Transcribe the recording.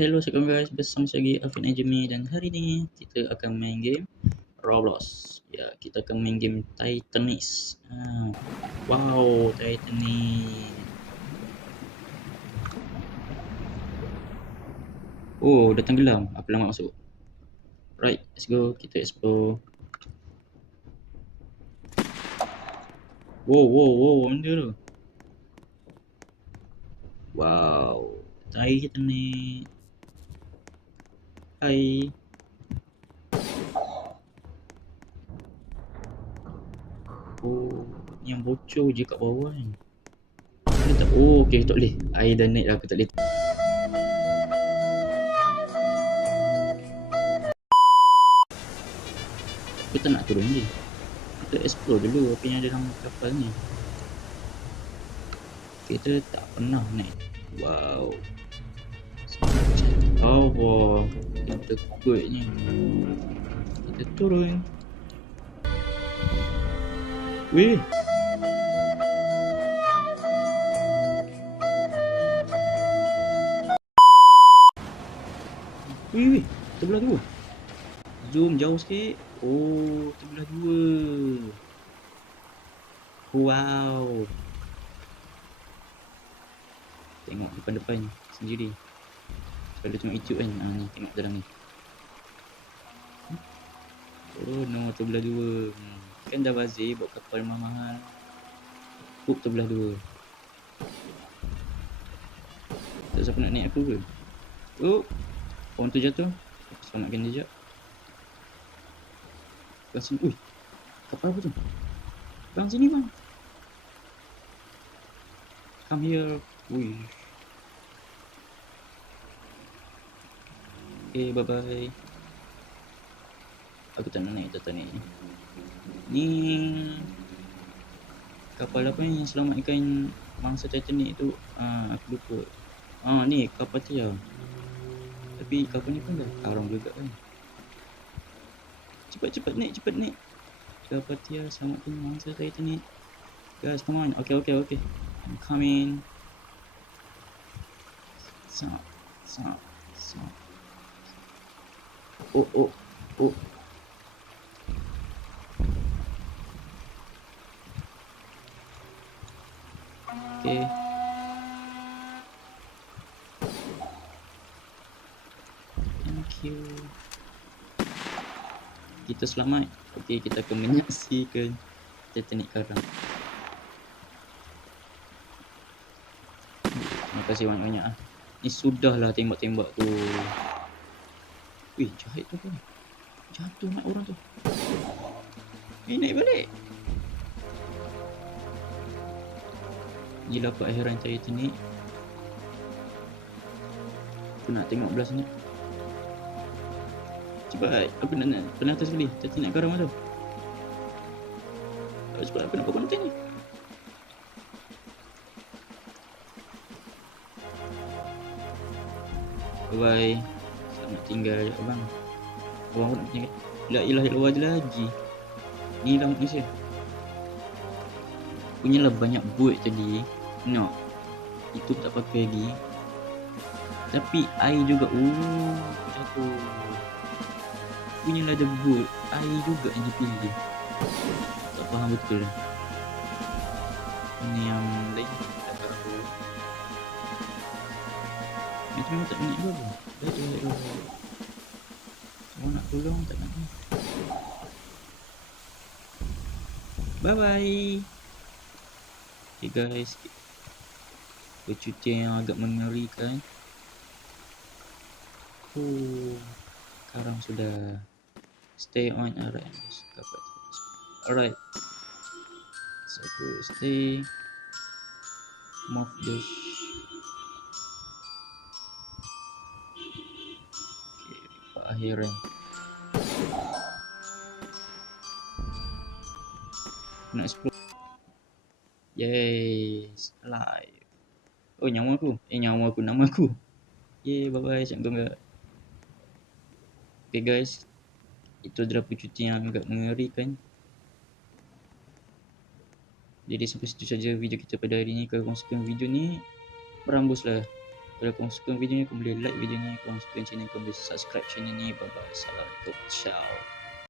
Hello assalamualaikum guys, bersama saya lagi Alvin Ajmi dan hari ni kita akan main game Roblox. Ya, kita akan main game Titanic. Wow, Titanic. Oh, dah tenggelam. Apa lama masuk? Right, let's go. Kita explore. Wow, benda tu. Wow, Titanic. Hai. Oh, yang bocor je kat bawah ni. Ni tak. Oh, okey, tak boleh. Air dah naik dah, aku tak boleh. Aku tak nak turun je. Kita explore dulu apa yang ada dalam kapal ni. Kita tak pernah naik. Wow. Oh, wow. Yang tekutnya. Kita turun. Wih. Wih. Terbelah dua. Zoom jauh sikit. Oh, terbelah dua. Wow. Tengok depan-depan sendiri. Kalau cuma icut kan. Ni tengok dalam ni. Oh no, terbelah dua. Kan dah bazir buat kapal mahal-mahal. Terbelah dua. Tak siapa nak naik aku ke? Oh, orang tu jatuh. Aku selamatkan dia sekejap. Kat sini. Ui, kapal apa tu? Bang sini bang. Come here. Ui. Okay, bye-bye. Aku tak nak naik Titanic ni. Ni kapal apa yang selamatkan mangsa Titanic tu? Aku lupa. Ni kapal Tia. Tapi kapal ni pun dah karam juga kan. Cepat naik. Kapal Tia selamatkan mangsa Titanic. Guys, come on. Okay. I'm coming. Stop. Oh. Okay. Thank you. Kita selamat. Okay, kita akan menyaksikan Titanic karam. Terima kasih banyak-banyak. Ni sudahlah tembak-tembak tu. Wih, jahat tu kan. Jatuh nak orang tu. Naik balik. Gila keakhiran Titanic. Aku nak tengok belah sana. Cepat, aku nak pernah atas sekali. Titanic karam tu. Cepat, aku nak buat konten ni. Bye. Selamat tinggal abang. Abang nak tinggal. La ilaha illallah je lagi. Ni lah manusia. Punyalah banyak boat tadi. Tengok. Itu tak pakai lagi. Tapi air juga. Oh, jatuh. Punyalah ada boat. Air juga yang dipilih. Tak faham betul. Ini yang lain. Tak tahu. Macam mana tak naik dulu? Orang nak tolong tak nak. Bye. Okay guys, percutian yang agak mengerikan. Sekarang sudah stay on RMS. Alright, so stay move this. Okay, akhiran nak explore. Yes, alive. Oh, nama aku. Yay, bye-bye. Assalamualaikum. Okay guys, itu adalah percutian yang agak mengerikan. Jadi sampai situ saja video kita pada hari ini. Kalau korang suka video ni, berambuslah Kalau kamu suka video ni, kamu boleh like video ni. Kalau kamu suka channel ni, kamu boleh subscribe channel ni. Bye bye. Assalamualaikum. Ciao.